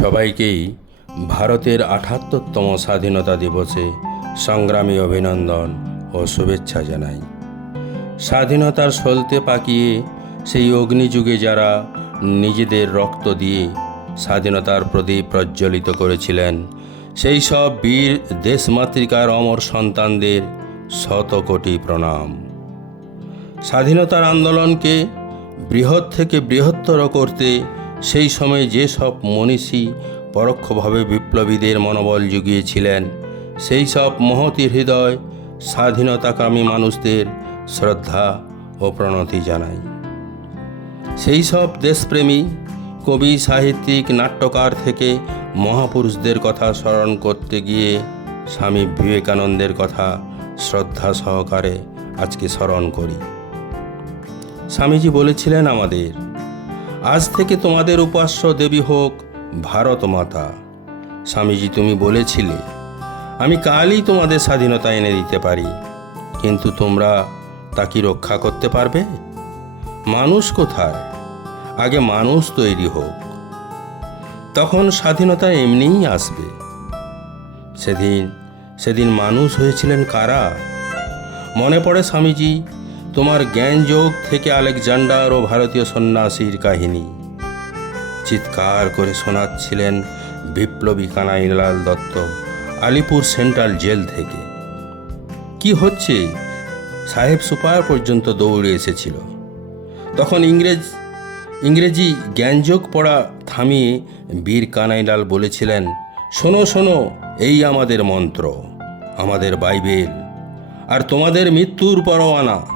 সবাইকেই ভারতের আঠাত্তরতম স্বাধীনতা দিবসে সংগ্রামী অভিনন্দন ও শুভেচ্ছা জানাই। স্বাধীনতার সলতে পাকিয়ে সেই অগ্নিযুগে যারা নিজেদের রক্ত দিয়ে স্বাধীনতার প্রদীপ প্রজ্বলিত করেছিলেন, সেই সব বীর দেশমাতৃকার অমর সন্তানদের শত কোটি প্রণাম। স্বাধীনতার আন্দোলনকে বৃহৎ থেকে বৃহত্তর করতে সেই সময় যেসব মনীষী পরোক্ষভাবে বিপ্লবীদের মনোবল জুগিয়েছিলেন, সেই সব মহতি হৃদয় স্বাধীনতাকামী মানুষদের শ্রদ্ধা ও প্রণতি জানাই সেই সব দেশপ্রেমী, কবি, সাহিত্যিক, নাট্যকার থেকে মহাপুরুষদের কথা স্মরণ করতে গিয়ে স্বামী বিবেকানন্দের কথা শ্রদ্ধা সহকারে আজকে স্মরণ করি। স্বামীজি বলেছিলেন আমাদের আজ থেকে তোমাদের উপাস্য দেবী হোক ভারত মাতা। স্বামীজি তুমি বলেছিলে, আমি কালই তোমাদের স্বাধীনতা এনে দিতে পারি, কিন্তু তোমরা তা কি রক্ষা করতে পারবে? মানুষ কোথায়? আগে মানুষ তৈরি হোক। তখন স্বাধীনতা এমনিই আসবে। সেদিন সেদিন মানুষ হয়েছিলেন কারা? মনে পড়ে স্বামীজি তোমার জ্ঞান যোগ থেকে আলেকজান্ডার ও ভারতীয় সন্ন্যাসীর কাহিনী। চিৎকার করে শোনাচ্ছিলেন বিপ্লবী কানাইলাল দত্ত, আলিপুর সেন্ট্রাল জেল থেকে। কি হচ্ছে? সাহেব সুপার পর্যন্ত দৌড়ে এসেছিল। তখন ইংরেজ, ইংরেজি জ্ঞানযোগ পড়া থামিয়ে বীর কানাইলাল বলেছিলেন, শোনো শোনো, এই আমাদের মন্ত্র, আমাদের বাইবেল, আর তোমাদের মৃত্যুর পরোয়ানা।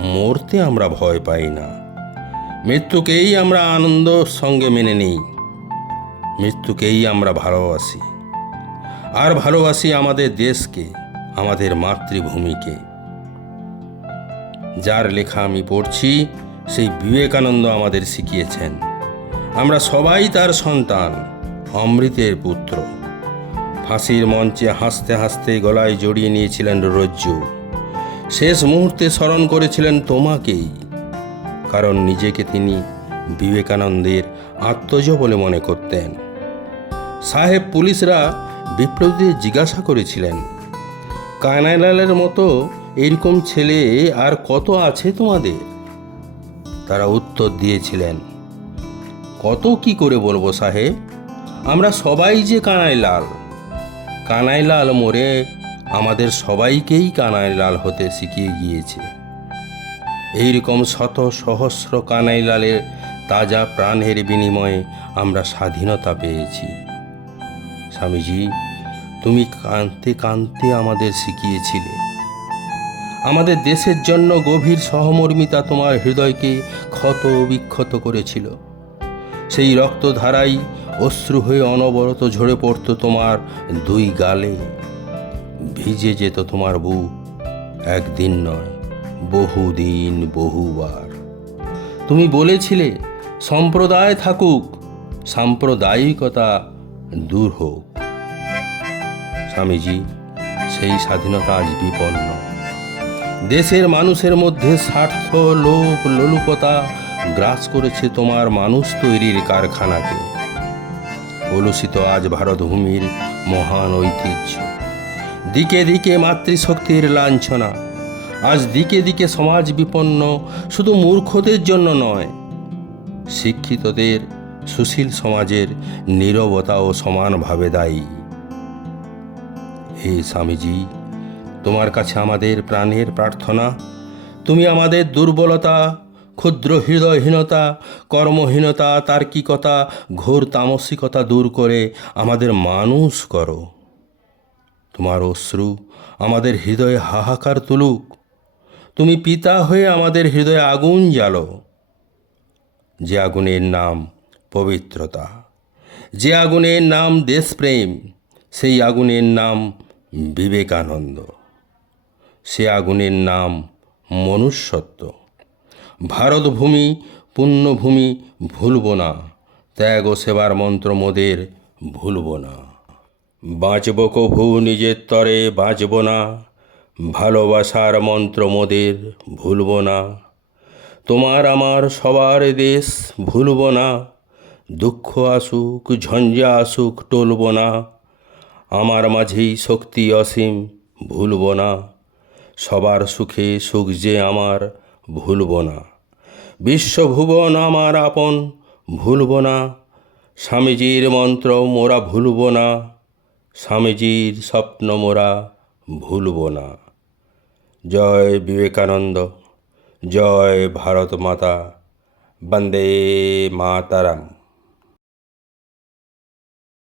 মরতে আমরা ভয় পাই না। মৃত্যুকেই আমরা আনন্দ সঙ্গে মেনে নিই। মৃত্যুকেই আমরা ভালোবাসি। আর ভালোবাসি আমাদের দেশকে, আমাদের মাতৃভূমিকে। যার লেখা আমি পড়ছি, সেই বিবেকানন্দ আমাদের শিখিয়েছেন। আমরা সবাই তার সন্তান, অমৃতের পুত্র। ফাঁসির মঞ্চে হাসতে হাসতে গলায় জড়িয়ে নিয়েছিলেন রজ্জু। শেষ মুহূর্তে স্মরণ করেছিলেন তোমাকেই, কারণ নিজেকে তিনি বিবেকানন্দের আত্মজ বলে মনে করতেন। সাহেব পুলিশরা বিপ্লবীদের জিজ্ঞাসা করেছিলেন, কানাইলালের মতো এরকম ছেলে আর কত আছে তোমাদের? তারা উত্তর দিয়েছিলেন, কত কি করে বলব সাহেব, আমরা সবাই যে কানাইলাল। কানাইলাল মোরে আমাদের সবাইকেই কানাইলাল হতে শিখিয়ে গিয়েছে। এইরকম শত সহস্র কানাইলালের তাজা প্রাণের বিনিময়ে আমরা স্বাধীনতা পেয়েছি। স্বামীজি, তুমি কাঁদতে কাঁদতে আমাদের শিখিয়েছিলে। আমাদের দেশের জন্য গভীর সহমর্মিতা তোমার হৃদয়কে ক্ষত বিক্ষত করেছিল। সেই রক্তধারাই অশ্রু হয়ে অনবরত ঝরে পড়ত তোমার দুই গালে। ভিজে যেত তোমার বুক। একদিন নয়, বহুদিন, বহুবার। তুমি বলেছিলে, সম্প্রদায় থাকুক, সাম্প্রদায়িকতা দূর হোক। স্বামীজি, সেই স্বাধীনতা আজ বিপন্ন। দেশের মানুষের মধ্যে স্বার্থ, লোভ লোলুপতা গ্রাস করেছে তোমার মানুষ তৈরির কারখানাকে। কলুষিত আজ ভারতভূমির মহান ঐতিহ্য। দিকে দিকে মাতৃশক্তির লাঞ্ছনা। আজ দিকে দিকে সমাজ বিপন্ন, শুধু মূর্খদের জন্য নয়, শিক্ষিতদের, সুশীল সমাজের নীরবতাও সমানভাবে দায়ী। হে স্বামীজি, তোমার কাছে আমাদের প্রাণের প্রার্থনা। তুমি আমাদের দুর্বলতা, ক্ষুদ্র হৃদয়হীনতা, কর্মহীনতা, তার্কিকতা, ঘোর তামসিকতা দূর করে আমাদের মানুষ করো। তোমার অশ্রু আমাদের হৃদয়ে হাহাকার তুলুক। তুমি পিতা হয়ে আমাদের হৃদয়ে আগুন জ্বালো। যে আগুনের নাম পবিত্রতা, যে আগুনের নাম দেশপ্রেম, সেই আগুনের নাম বিবেকানন্দ। সে আগুনের নাম মনুষ্যত্ব। ভারতভূমি, পুণ্যভূমি ভুলব না, ত্যাগ ও সেবার মন্ত্র মোদের ভুলব না। বাঁচব কভু নিজের তরে, বাঁচব না। ভালোবাসার মন্ত্র মোদের ভুলব না। তোমার আমার সবার দেশ ভুলব না। দুঃখ আসুক, ঝঞ্ঝা আসুক, টলব না। আমার মাঝেই শক্তি অসীম, ভুলব না। সবার সুখে সুখ যে আমার, ভুলব না। বিশ্বভুবন আমার আপন, ভুলব না। স্বামীজির মন্ত্র মোরা ভুলব না। স্বামীজির স্বপ্ন মোরা ভুলব না। জয় বিবেকানন্দ জয় ভারত মাতা বন্দে মাতারাম।